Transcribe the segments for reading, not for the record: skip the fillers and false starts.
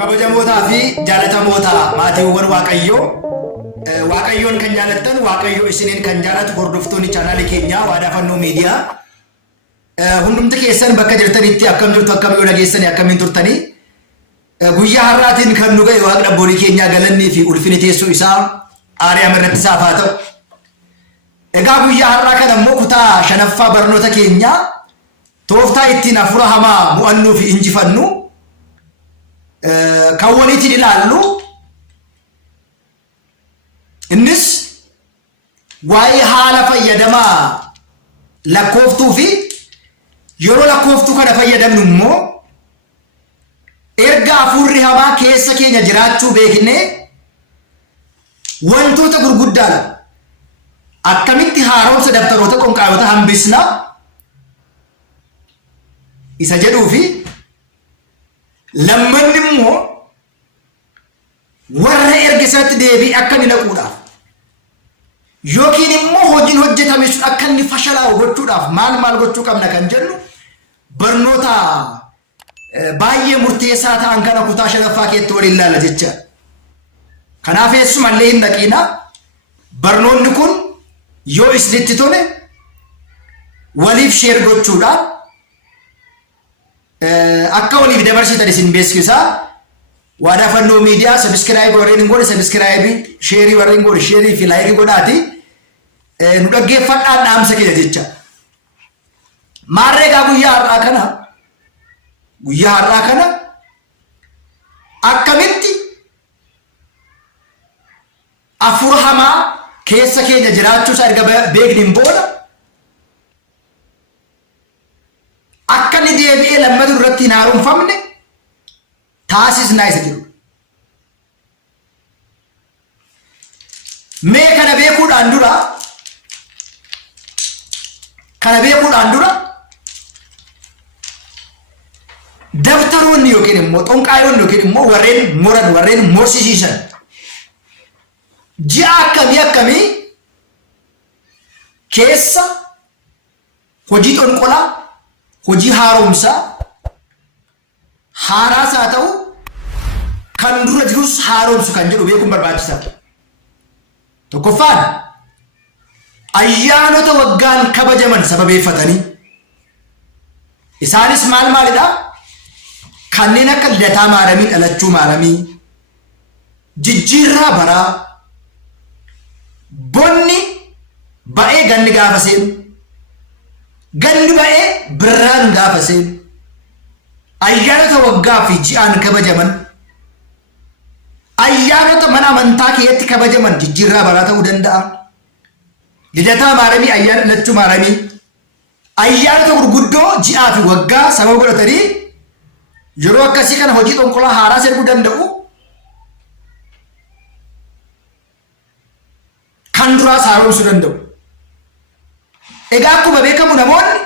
kabajamootaa fi jaalatamoota maatiiwwan waaqayyoon kan jaalattan waaqayyo isiniin kan jaalatu hordoftoonni chaanaalii keenyaa Waadaa Fannoo Miidiyaa hundumti keessan bakka jirtanitti akkam jirtu akkam yoo dhageessanii akkamiin turtanii guyyaa har'aatiin kan nu ga'e Waaqni abbootii keenyaa galannii fi ulfinni teessoo isaa aari'am irratti isaaf haa ta'u. Egaa guyyaa har'aa kana immoo kutaa shanaffaa barnoota keenyaa tooftaa ittiin hafuura hamaa mo'annuu fi injifannu kan waliitiin ilaallu. Innis waa'ee haala fayyadamaa lakkooftuu fi yeroo lakkooftuu kana fayyadamnu immoo erga hafuurri hamaa keessa keenya jiraachuu beeknee wantoota gurguddaadha. Akkamitti haaromsa dabtaroota qonqaayota hambisna isa jedhuu fi lammanni immoo warra erga isaatti deebii akka inni naquudhaaf yookiin immoo hojiin hojjetame sun akka inni fashalaa'u gochuudhaaf maal gochuu qabna kan jennu barnoota baay'ee murteessaa ta'an kana kutaa shanaffaa keessatti waliin ilaalla jecha. Kanaaf eessumallee hin dhaqiina. Barnoonni kun yoo isinitti tole waliif sheer gochuudhaan akka waliif dabarsitan isin beeksisaa. Waadaa Fannoo Miidiyaa subscribe warreen godhe subscribe share warreen godhe share fi like godhaati nu dhaggeeffadhaan dhaamsa keenya jecha. Maarreegaa guyyaa har'aa kana akkamitti hafuura hamaa keessa keenya jiraachuu isaa erga beekniin booda akka inni deebi'ee lammata irratti hin haaromfamne taasisnaa isa jiru. Mee kana beekuudhaan dura dabtaroonni yookiin immoo xonqaayoonni yookiin immoo warreen morsisiisan ji'a akkamii keessa hojii xonqolaa, hojii haaromsaa haaraas haa ta'u kan dura jirus haaromsu kan jedhu beekuun barbaachisaadha. Tokkoffaan ayyaanota waggaan kabajaman sababeeffatanii isaanis maalidha? Kanneen akka lidataa maaramii, dhalachuu maaramii, jijjiirraa baraa, bonni ba'ee ganni gaafa seenu, ganni ba'ee birraan gaafa seenu, ayyaanota waggaa fi ji'aan kabajaman, ayyaanota mana amantaa keessatti kabajaman jijjiirraa baraa ta'uu danda'a. Lidataa maaramii, ayyaana dhalachuu maaramii, ayyaanota gurguddoo ji'aa fi waggaa sababa godhatanii yeroo akkasii kana hojii xonqolaa haaraa erguu danda'u. Kan duraas haaromsuu danda'u. Egaa akkuma beekamu namoonni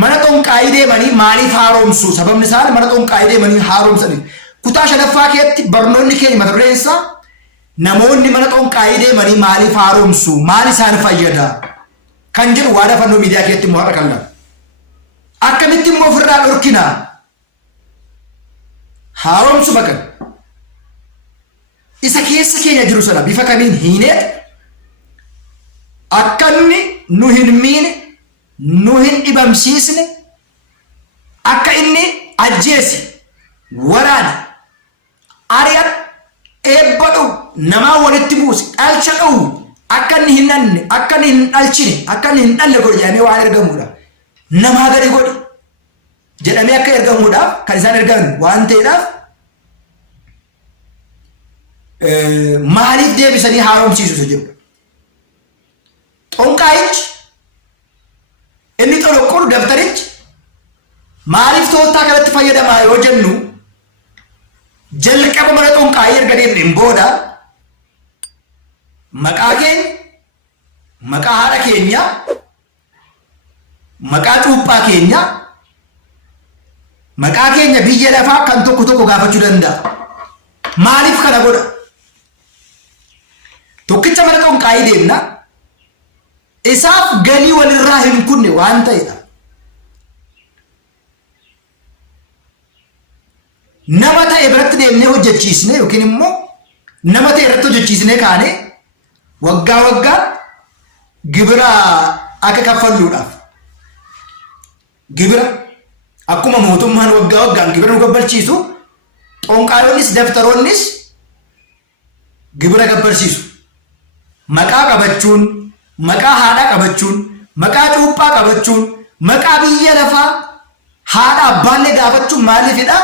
mana xonqaayii deemanii maaliif haaromsu? Sababni isaan mana xonqaayii deemanii haaromsanii. Kutaa shanaffaa keessatti barnoonni keenya mata dureen isaa namoonni mana xonqaayii deemanii maaliif haaromsu? Maal isaan fayyada? Kan jedhu Waadaa Fannoo Miidiyaa keessatti immoo har'a qal'an. Akkamitti immoo ofirraa dhorkina? Haaromsu bakan isa keessa keenya jiru sana bifa kamiin hiineet akka inni nu hin miine, nu hin dhibamsiisne, akka inni ajjeese, waraana, ari'at, eebba dha'u, namaa walitti buuse, dhalcha dha'u, akka inni hin dhanne, akka inni hin dhalchine, akka inni hin dhalle godhe jedhamee waan ergamuudha. Namaa gadi godhe jedhamee akka ergamuudhaaf kan isaan ergan waan ta'eedhaaf maaliif deebisanii haaromsiisu isa jedhudha. Xonqaayichi inni xoloqqolu dabtarichi maaliif tooftaa kanatti fayyadamaa yoo jennu jalqaba mana xonqaayii erga deemneen booda maqaa keenya, maqaa haadha keenya, maqaa cuuphaa keenya, maqaa keenya biyya lafaa kan tokko gaafachuu danda'a. Maaliif kana godha? Tokkicha mana xonqaayii deemna isaaf galii walirraa hin kunne waan ta'edha. nama ta'e biratti deemnee hojjechiisne yookiin immoo nama ta'e irratti hojjechiisnee kaane waggaa waggaa gibira akka kaffalluudhaaf gibira akkuma mootummaan waggaa waggaan gibira nu gabbarsiisu xonqaayoonnis daftaroonnis gibira gabbarsiisu. Maqaa qabachuun, maqaa haadhaa qabachuun, maqaa cuuphaa qabachuun, maqaa biyya lafaa haadha abbaallee gaafachuun maaliifidha?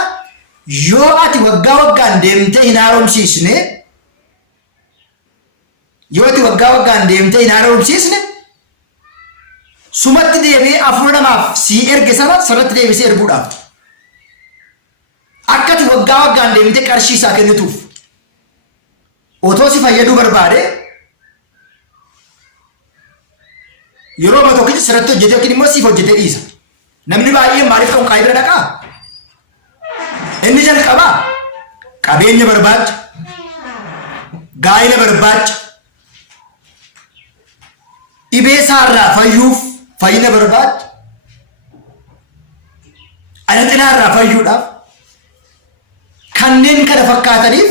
Yoo ati waggaa waggaan deemtee hin haaromsiisne, yoo ati waggaa waggaan deemtee hin haaromsiisne, sumatti deebi'ee afur namaaf sii erge sana sarratti deebisee erguudhaaf. Akka ati waggaa waggaan deemtee qarshii isaa kennituuf. Otoo si fayyaduu barbaade, yeroo ma tokkichi sirratti hojjete yookiin immoo siif hojjete dhiisa. Namni baay'een maaliif xonqaayii bira dhaqaa? Inni jalqabaa qabeenya barbaacha, gaa'ila barbaacha, dhibee isaarraa fayyuuf fayyina barbaacha, anaxinaarraa fayyuudhaaf kanneen kana fakkaataniif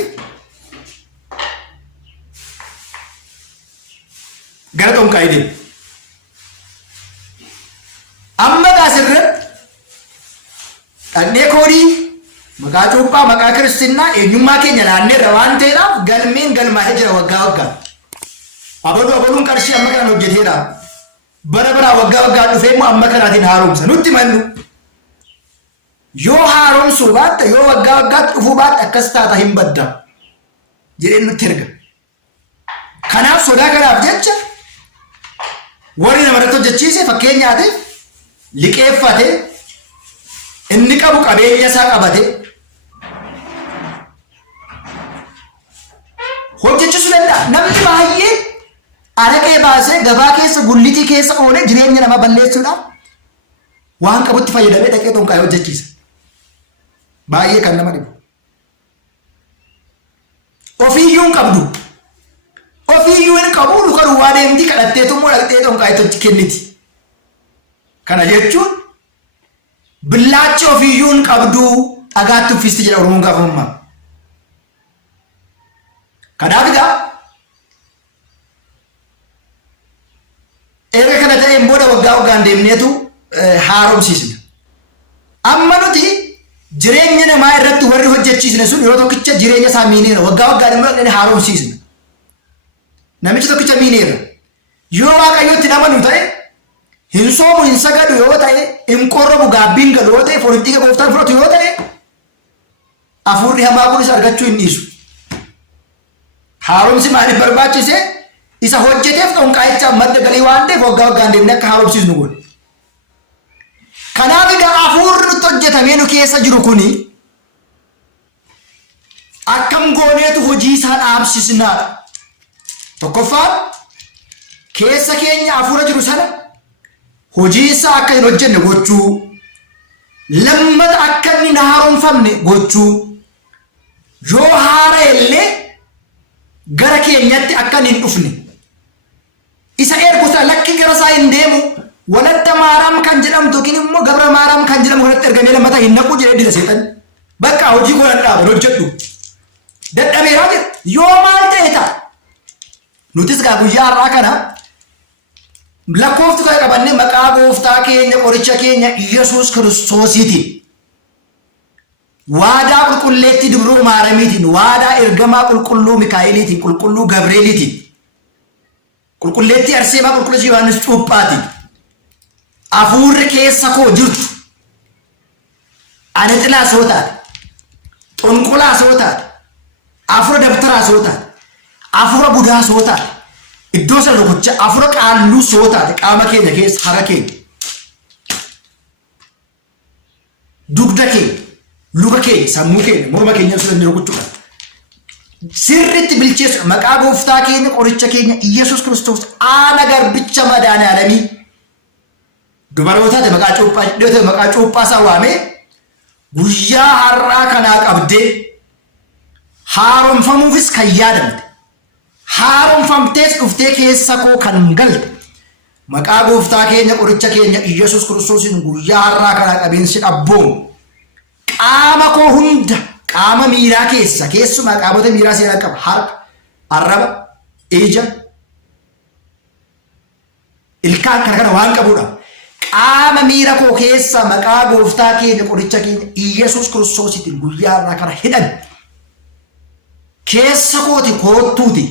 gara xonqaayii deemu. Amma gaasirratti dhaqnee koodii maqaa cuuphaa maqaa kiristinnaa eenyummaa keenya naanneerra waan ta'eedhaaf galmeen galmaa'ee jira waggaa waggaa. Abaluun qarshii amma kanaan hojjeteedha. Bara biraa waggaa waggaa dhufee immoo amma kanaatiin haaromsa nutti mannu. Yoo haaromsuu baatte yoo waggaa waggaatti dhufuu baatte akkas taata hin badda jedhee nutti erga. Kanaaf sodaa kanaaf jecha warri namarratti hojjechiise fakkeenyaatiif liqeeffate inni qabu qabeenya isaa qabate hojjechisuu danda'a. Namni baay'ee araqee baasee gabaa keessa gullitii keessa oolee jireenya nama balleessuudhaaf waan qabutti fayyadamee dhaqee xonqaayii hojjechiisa. Baay'ee kan nama dhibu. Ofiiyyuu hin qabdu. Ofiiyyuu hin qabu luka duwwaa deemtii kadhatteetu immoo dhaqxee xonqaayii kenniti. Kana jechuun billaachi ofiiyyuu hin qabdu dhagaatti uffisti jedha Oromoon gaafamummaa. Kanaaf egaa erga kana ta'een booda waggaa waggaan deemneetu haaromsiisna. Amma nuti jireenya namaa irratti warri hojjechiisne sun yeroo tokkicha jireenya isaa miineera waggaa waggaan immoo haaromsiisna. Namichi tokkicha miineera. Yoo Waaqayyootti nama nu ta'e hin soomu hin sagadu yoo ta'e hin qorrobu gaabbiin galu yoo ta'e foon dhiiga gooftaan fudhatu yoo ta'e hafuurri hamaa kunis argachuu hin dhiisu. Haaromsi maaliif barbaachise? Isa hojjeteef xonqaayicha madda galii waan ta'eef waggaa waggaan deemnee akka haaromsiisnu godhe. Kanaaf egaa hafuurri nutti hojjetamee nu keessa jiru kuni akkam gooneetu hojii isaa dhaabsisnaadha. Tokkoffaan keessa keenya hafuura jiru sana hojii isaa akka hin hojjenne gochuu, lammata akka inni hin haaromfamne gochuu, yoo haara illee gara keenyatti akka hin dhufne isa ergu sana lakki gara isaa hin deemu walatta maaraam kan jedhamtu yookiin immoo gabra maaraam kan jedhamu kanatti ergamee lammata hin naqu jedhee dila seexan bakka hojii godhan dhaaban hojjedhu dadhabeeraa jira. Yoo maal ta'e ta'a nutis gaa guyyaa har'aa kana lakkooftu kan qabannee maqaa gooftaa keenya qoricha keenya Yesuus Kiristoosiitiin waadaa qulqulleetti dibroo maaramiitiin waadaa ergamaa qulqulluu Mikaa'eliitiin qulqulluu Gabreeliitiin qulqulleetti Arseemaa qulqulleessi Yohaannis Cuuphaatiin hafuurri keessa koo jirtu anaxilaa soo taate xonqolaa soo taate hafuura dabtaraa soo taate hafuura budaa soo taate iddoo sana tokkocha hafuura qaalluu soo taate qaama keenya keessa hara keenya dugda keenya luka keenya sammuu keenya morma keenya ibsuu danda'u gochuudha. Sirriitti bilcheessu maqaa gooftaa keenya qoricha keenya Iyyasuus Kiristoos aana garbicha madaane alamii dubarootaate maqaa cuuphaa isaa waamee guyyaa har'aa kanaa qabdee haaromfamuufis kan yaadamte haaromfamtees dhuftee keessa koo kan galte maqaa gooftaa keenya qoricha keenya Iyyasuus Kiristoosiin guyyaa har'aa kanaa qabeensi dhabboomu qaama koo hunda qaama miiraa keessumaa qaamota miiraa seera qaba. Harka, arraba, ija, ilkaan kana waan qabudha. Qaama miira koo keessa maqaa gooftaa keenya qoricha keenya Iyesuus Kiristoositiin guyyaa irraa kana hidhan. Keessa kooti koottuuti.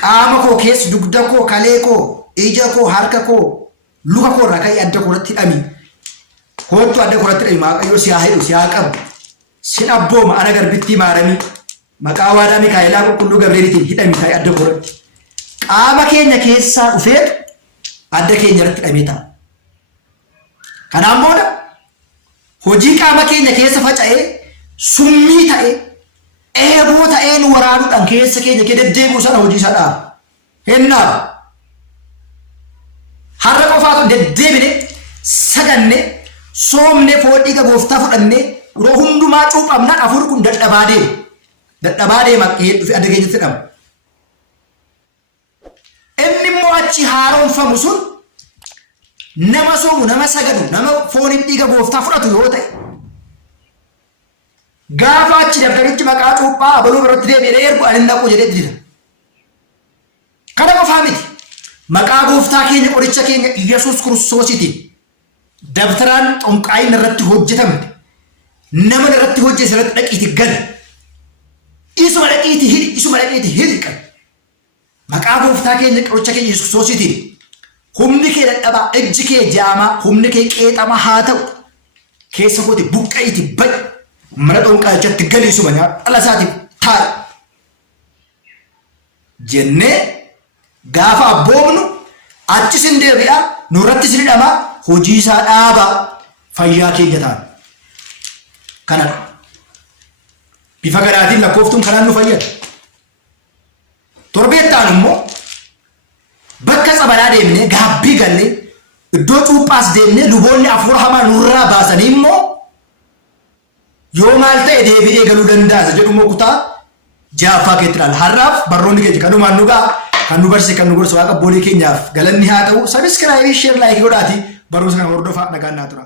Qaama koo keessa dugda koo, kalee koo, ija koo, harka koo, luka koo irraa ka'ee adda koorratti hidhami. Koottu adda koorratti hidhami. Waaqayyo si haa hidhu, si haa qabu. Sin abbooma ana garbittii maaramii. Maqaa waadaa Mikaa'elaa qulqulluu Gabreelitiin hidhami ka'ee adda koorratti. Qaama keenya keessaa dhufee adda keenya irratti hidhamee ta'a. Kanaan booda hojii qaama keenya keessa faca'ee summii ta'ee eeboo ta'ee nu waraanuudhaan keessa keenya kee deddeebi'u sana hojii isaa dhaaba. Hennaa har'a qofaatu deddeebine saganne soomne foon dhiiga gooftaa fudhanne yeroo hundumaa cuuphamnaan afur kun dadhabaa deema. Dadhabaa deema dhufe adda keenyatti hidhama. Inni immoo achi haaromfamu sun nama soomu, nama sagadu, nama fooniif dhiiga gooftaa fudhatu yoo ta'e gaafa achi dabdarichi maqaa cuuphaa abaluu biratti deebi'ee ergu ani naqu jedhee dida. Kana qofaa miti. Maqaa gooftaa keenya qoricha keenya Iyesuus Kiristoositiin dabtaraan xomqaayin irratti hojjetamte nama irratti hojjete irratti dhaqiiti gad. Isuma dhaqiiti hidhi qabi. Maqaa gooftaa keenya qoricha keenya Iyesuus Kiristoositiin humni kee dadhabaa, ijji kee jaamaa, humni kee qeexamaa haa ta'u keessa kooti buqqa'iiti ba'i. Mana xomqaayicatti galiisuma dhala isaatiif taa'e jennee gaafa abboomnu achis hin deebi'a, nurrattis hin hidhama, hojii isaa dhaaba, fayyaa keenya ta'a. Kanadha. Bifa garaatiin lakkooftuun kanaan nu fayyada. Torbeettaan immoo bakka sabalaa deemnee gaabbii gallee iddoo cuuphaas deemnee luboonni hafuura hamaa nurraa baasanii immoo yoo maal ta'e deebi'ee galuu danda'a jedhu immoo kutaa jaaffaa keetti ilaala. Har'aaf barnoonni keenya kanumaan nu ga'a, kan nu barsiise, kan nu gorsu Waaqa abbootii keenyaaf galanni haa ta'u. Sabiskiraayibii, sheer, laayikii godhaatii barumsa kana hordofaa nagaan naa tura.